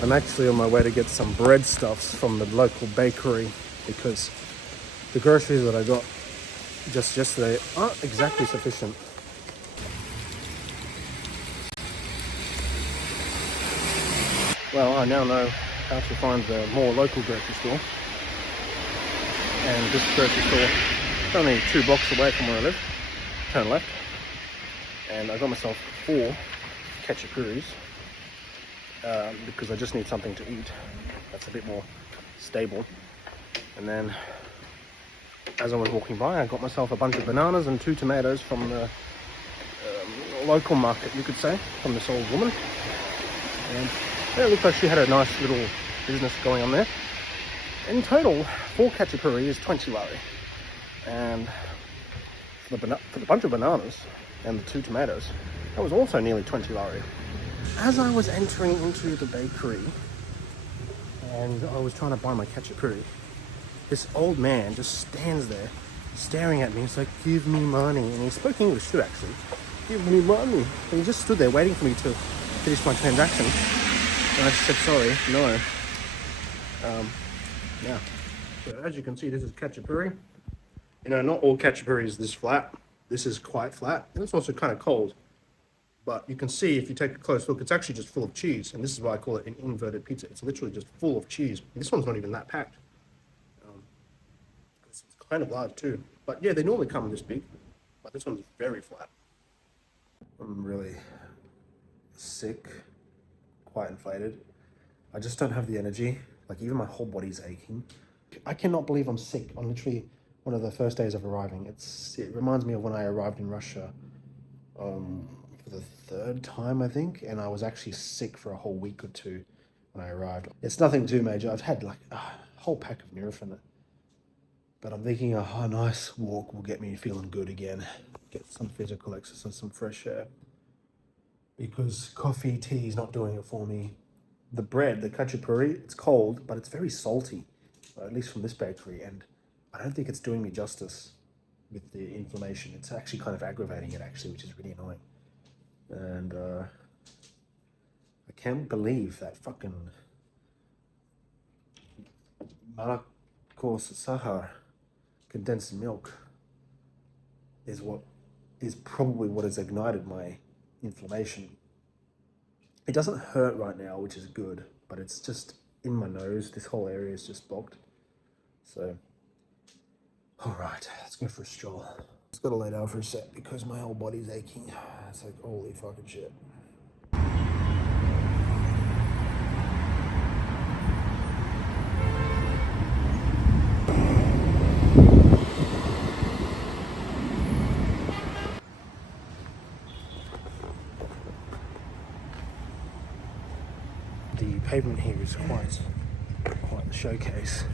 I'm actually on my way to get some breadstuffs from the local bakery because the groceries that I got just yesterday aren't exactly sufficient. Well, I now know how to find the more local grocery store. And this grocery store is only 2 blocks away from where I live. Turn left. And I got myself 4 ketchupuris because I just need something to eat that's a bit more stable. And then as I was walking by, I got myself a bunch of bananas and 2 tomatoes from the local market, you could say, from this old woman. And it looked like she had a nice little business going on there. In total, 4 cacciapuri is 20 lari. And for the bunch of bananas and the 2 tomatoes, that was also nearly 20 lari. As I was entering into the bakery and I was trying to buy my cacciapuri, this old man just stands there staring at me. He's like, "Give me money." And he spoke English too, actually. "Give me money." And he just stood there waiting for me to finish my transaction. And I said, "Sorry, no." Yeah. So as you can see, this is cacciapuri. You know, not all cacciapuri is this flat. This is quite flat. And it's also kind of cold. But you can see, if you take a close look, it's actually just full of cheese. And this is why I call it an inverted pizza. It's literally just full of cheese. And this one's not even that packed. It's kind of large too. But yeah, they normally come this big. But this one's very flat. I'm really sick, quite inflated. I just don't have the energy. Like, even my whole body's aching. I cannot believe I'm sick on literally one of the first days of arriving. It reminds me of when I arrived in Russia for the 3rd time, I think, and I was actually sick for a whole week or 2 when I arrived. It's nothing too major. I've had like a whole pack of Nurofen, but I'm thinking a nice walk will get me feeling good again. Get some physical exercise, some fresh air, because coffee, tea is not doing it for me. The bread, the khachapuri, it's cold, but it's very salty, at least from this bakery, and I don't think it's doing me justice with the inflammation. It's actually kind of aggravating it, actually, which is really annoying. And I can't believe that fucking Malakos Sahar condensed milk is probably what has ignited my inflammation. It doesn't hurt right now, which is good, but it's just in my nose. This whole area is just blocked. So, all right, let's go for a stroll. Just gotta lay down for a sec because my whole body's aching. It's like, holy fucking shit. The pavement here is quite the showcase.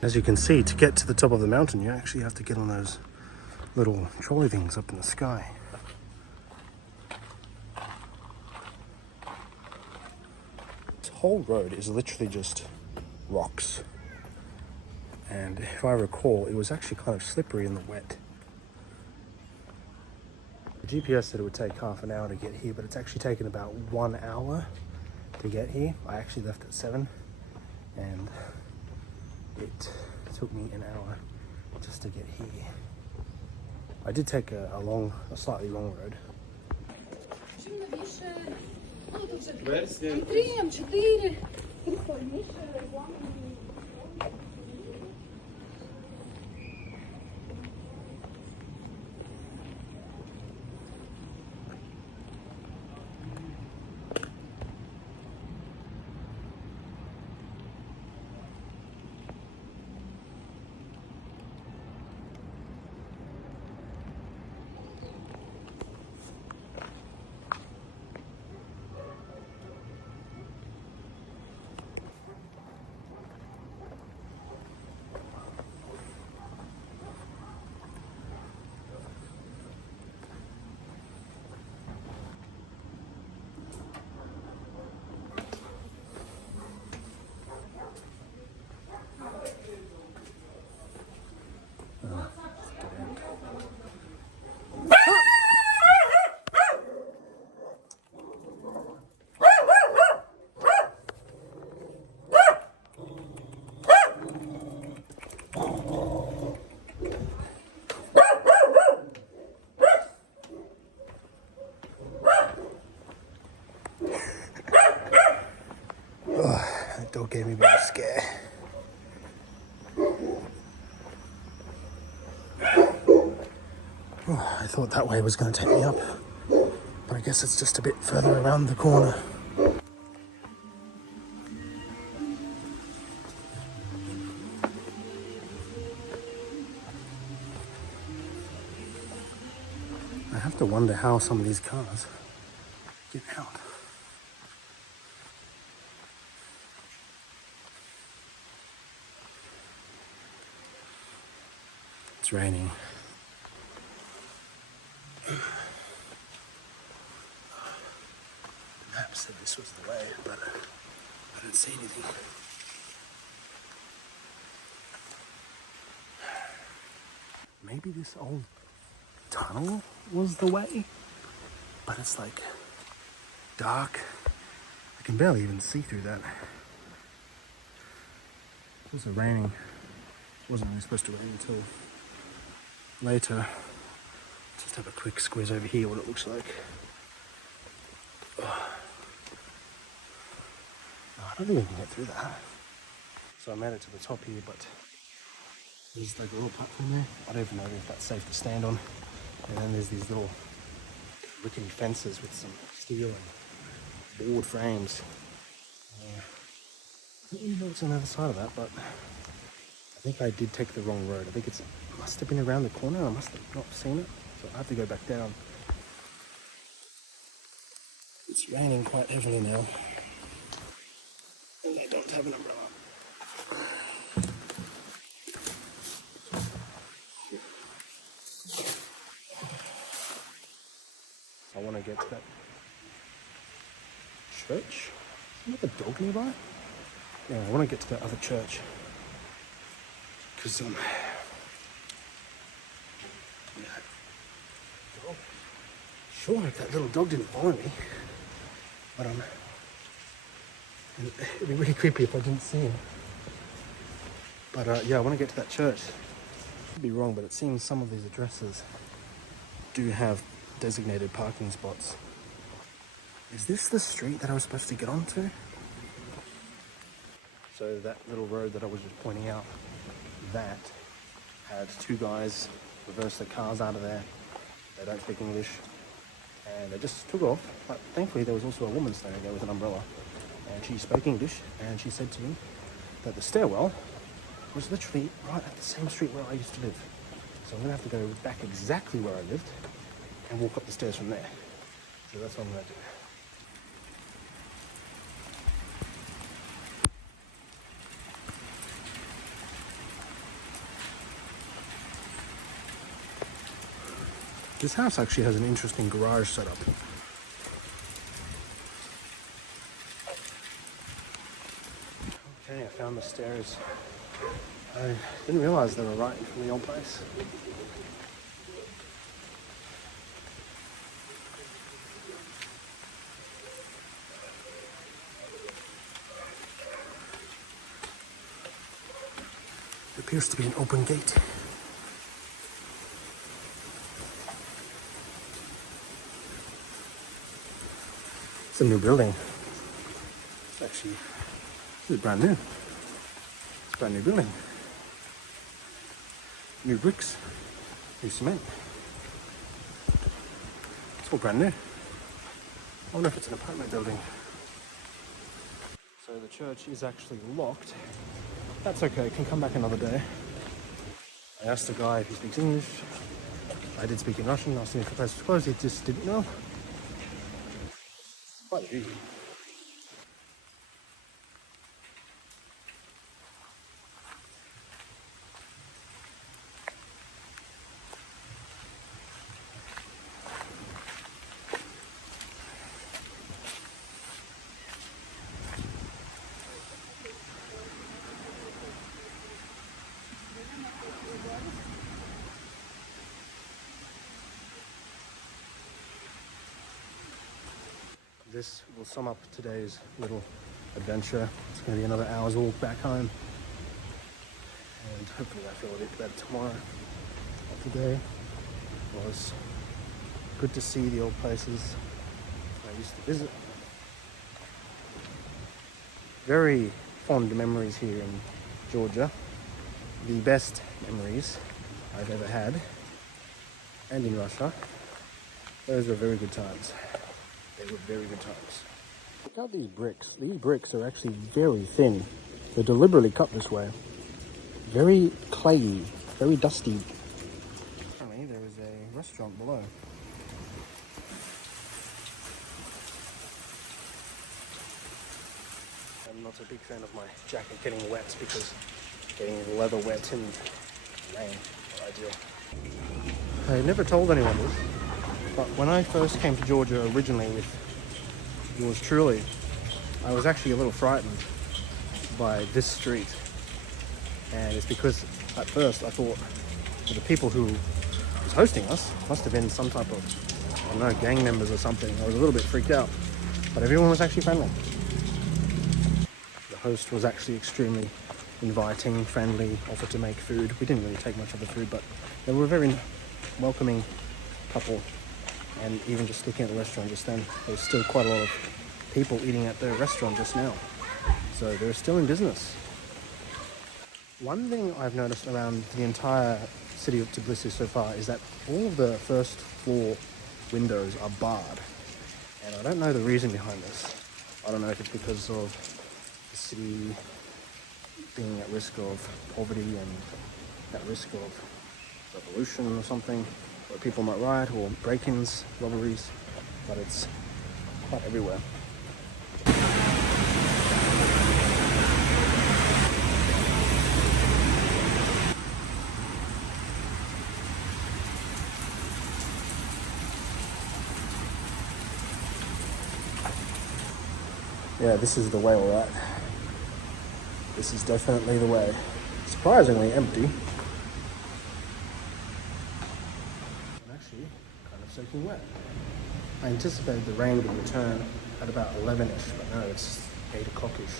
As you can see, to get to the top of the mountain, you actually have to get on those little trolley things up in the sky. This whole road is literally just rocks. And if I recall, it was actually kind of slippery in the wet. The GPS said it would take half an hour to get here, but it's actually taken about 1 hour to get here. I actually left at 7, and it took me an hour just to get here. I did take a slightly long road. dog gave me a bit of a scare. Oh, I thought that way was going to take me up, but I guess it's just a bit further around the corner. I have to wonder how some of these cars get out. It's raining. The map said this was the way, but I don't see anything. Maybe this old tunnel was the way, but it's like dark. I can barely even see through that. It's also raining. It wasn't really supposed to rain until later. Just have a quick squeeze over here what it looks like. Oh, I don't think we can get through that. So I made it to the top here, but there's like a little platform there. I don't even know if that's safe to stand on. And then there's these little rickety fences with some steel and board frames. I don't really know what's on the other side of that, but I think I did take the wrong road. I think it must have been around the corner. I must have not seen it. So I have to go back down. It's raining quite heavily now. And I don't have an umbrella. I want to get to that church. Is there a dog nearby? Yeah, I want to get to that other church. Because, yeah. Dog. Sure, if that little dog didn't follow me. But, it'd be really creepy if I didn't see him. But, yeah, I want to get to that church. Could be wrong, but it seems some of these addresses do have designated parking spots. Is this the street that I was supposed to get onto? So that little road that I was just pointing out, that had two guys reverse their cars out of there. They don't speak English, and they just took off. But thankfully there was also a woman standing there with an umbrella, and she spoke English, and she said to me that the stairwell was literally right at the same street where I used to live. So I'm gonna have to go back exactly where I lived and walk up the stairs from there. So that's what I'm gonna do. This house actually has an interesting garage setup. Okay, I found the stairs. I didn't realize they were right in front of the old place. There appears to be an open gate. It's a new building. It's actually, this is brand new. It's a brand new building. New bricks, new cement. It's all brand new. I wonder if it's an apartment building. So the church is actually locked. That's okay, it can come back another day. I asked the guy if he speaks English. I did speak in Russian, asked him if the place was closed, he just didn't know. Quite easy. This will sum up today's little adventure. It's going to be another hour's walk back home. And hopefully I feel a bit better tomorrow. But today was good to see the old places I used to visit. Very fond memories here in Georgia. The best memories I've ever had, and in Russia. Those were very good times. They were very good times. Look at these bricks. These bricks are actually very thin. They're deliberately cut this way. Very clayey, very dusty. Apparently there is a restaurant below. I'm not a big fan of my jacket getting wet because getting leather wet in rain is not ideal. I never told anyone this, but when I first came to Georgia originally with yours truly, I was actually a little frightened by this street. And it's because at first I thought the people who was hosting us must have been some type of, I don't know, gang members or something. I was a little bit freaked out, but everyone was actually friendly. The host was actually extremely inviting, friendly, offered to make food. We didn't really take much of the food, but they were a very welcoming couple. And even just looking at the restaurant just then, there was still quite a lot of people eating at the restaurant just now. So they're still in business. One thing I've noticed around the entire city of Tbilisi so far is that all of the first floor windows are barred. And I don't know the reason behind this. I don't know if it's because of the city being at risk of poverty and at risk of revolution or something, where people might riot, or break-ins, robberies, but it's quite everywhere. Yeah, this is the way, all right. This is definitely the way. Surprisingly empty. I'm actually kind of soaking wet. I anticipated the rain would return at about 11ish, but no, it's 8 o'clock-ish.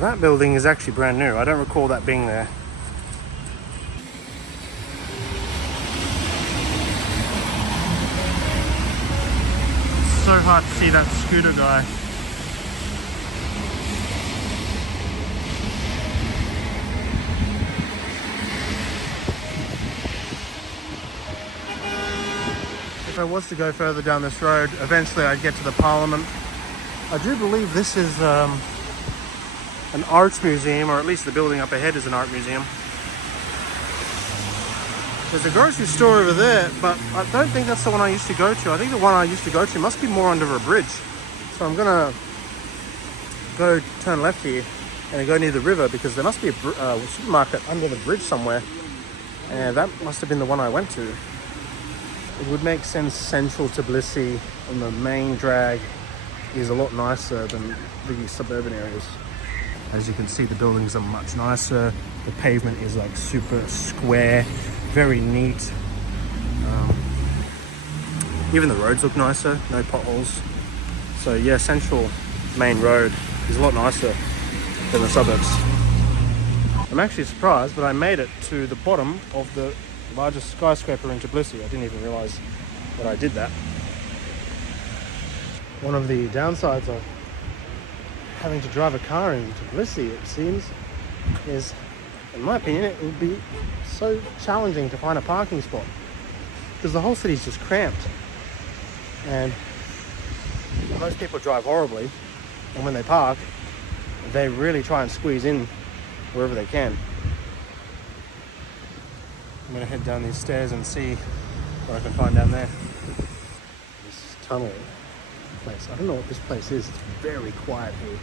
That building is actually brand new. I don't recall that being there. It's so hard to see that scooter guy. If I was to go further down this road, eventually I'd get to the Parliament. I do believe this is an art museum, or at least the building up ahead is an art museum. There's a grocery store over there, but I don't think that's the one I used to go to. I think the one I used to go to must be more under a bridge. So I'm gonna go turn left here and go near the river, because there must be a supermarket under the bridge somewhere. And that must have been the one I went to. It would make sense central Tbilisi on the main drag is a lot nicer than the suburban areas. As you can see, the buildings are much nicer. The pavement is like super square, very neat. Even the roads look nicer, no potholes. So yeah, central main road is a lot nicer than the suburbs. I'm actually surprised, but I made it to the bottom of the largest skyscraper in Tbilisi. I didn't even realize that I did that. One of the downsides of having to drive a car in Tbilisi, it seems, is, in my opinion, it would be so challenging to find a parking spot, because the whole city's just cramped, and most people drive horribly, and when they park, they really try and squeeze in wherever they can. I'm gonna head down these stairs and see what I can find down there. This tunnel place. I don't know what this place is. It's very quiet here.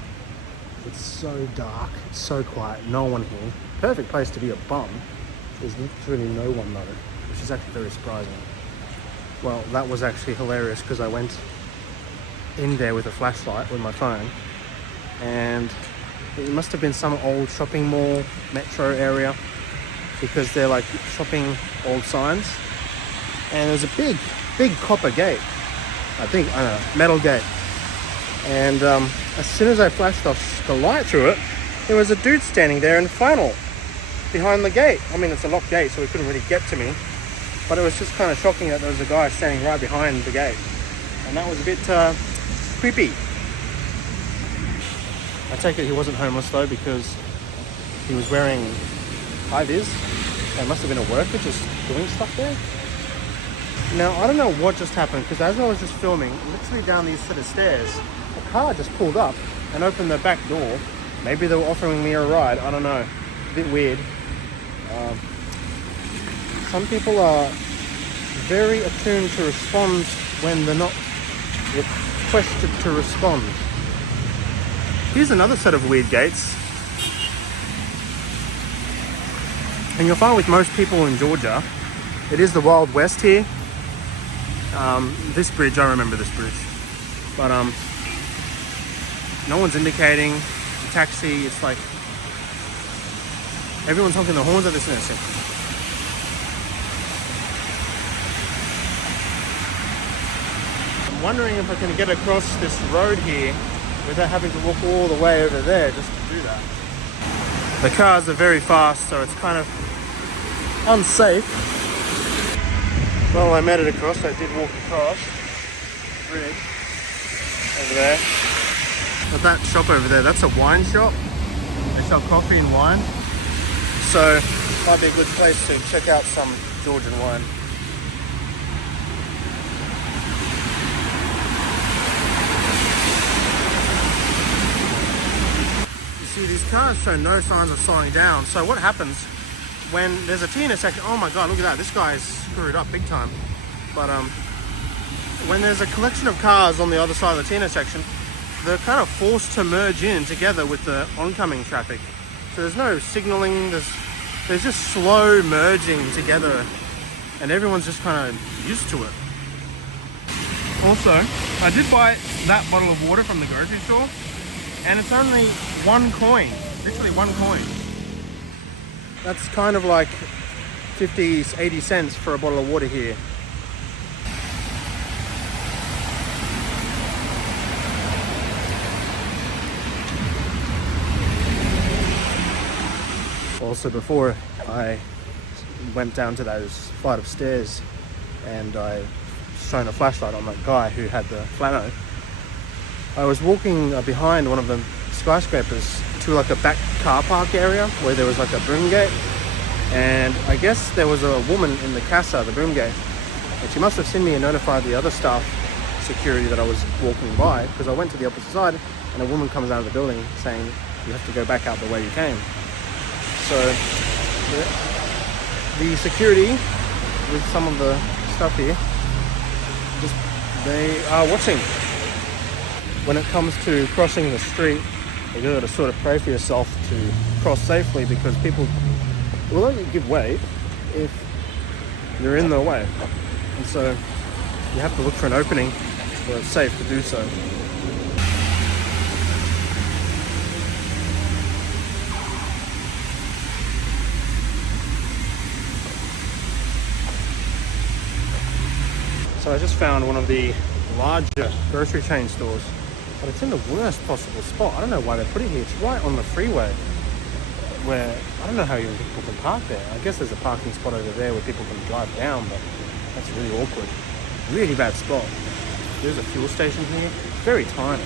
It's so dark, it's so quiet, no one here. Perfect place to be a bum. There's literally no one though, which is actually very surprising. Well, that was actually hilarious, because I went in there with a flashlight with my phone, and it must have been some old shopping mall, metro area. because they're like shopping old signs. And there's a big copper gate. I don't know, metal gate. And as soon as I flashed the light through it, there was a dude standing there in flannel behind the gate. I mean, it's a locked gate, so he couldn't really get to me. But it was just kind of shocking that there was a guy standing right behind the gate. And that was a bit creepy. I take it he wasn't homeless though, because he was wearing high-vis. There must have been a worker just doing stuff there. Now, I don't know what just happened, because as I was just filming, literally down these set of stairs, a car just pulled up and opened the back door. Maybe they were offering me a ride, I don't know. A bit weird. Some people are very attuned to respond when they're not requested to respond. Here's another set of weird gates. And you'll find with most people in Georgia, it is the Wild West here. This bridge, I remember this bridge. But no one's indicating. The taxi, it's like everyone's honking their horns at this intersection. I'm wondering if I can get across this road here without having to walk all the way over there just to do that. The cars are very fast, so it's kind of unsafe. Well, I made it across. I did walk across the bridge over there. But that shop over there, that's a wine shop. They sell coffee and wine. So, might be a good place to check out some Georgian wine. You see, these cars show no signs of slowing down. So what happens when there's a T intersection? Oh my God, look at that. This guy's screwed up big time. But when there's a collection of cars on the other side of the T intersection, they're kind of forced to merge in together with the oncoming traffic. So there's no signaling, there's just slow merging together, and everyone's just kind of used to it. Also, I did buy that bottle of water from the grocery store, and it's only 1 coin, literally 1 coin. That's kind of like 50, 80 cents for a bottle of water here. Also, before I went down to those flight of stairs and I shone a flashlight on that guy who had the flannel, I was walking behind one of the skyscrapers to like a back car park area where there was like a broom gate, and I guess there was a woman in the casa, the broom gate, and she must have seen me and notified the other staff security that I was walking by, because I went to the opposite side and a woman comes out of the building saying you have to go back out the way you came. So the security with some of the stuff here, they are watching. When it comes to crossing the street, you got to sort of pray for yourself to cross safely, because people will only give way if you're in their way. And so you have to look for an opening where it's safe to do so. So I just found one of the larger grocery chain stores, but it's in the worst possible spot. I don't know why they put it here. It's right on the freeway, where I don't know how even people can park there. I guess there's a parking spot over there where people can drive down, but that's really awkward. Really bad spot. There's a fuel station here. It's very tiny.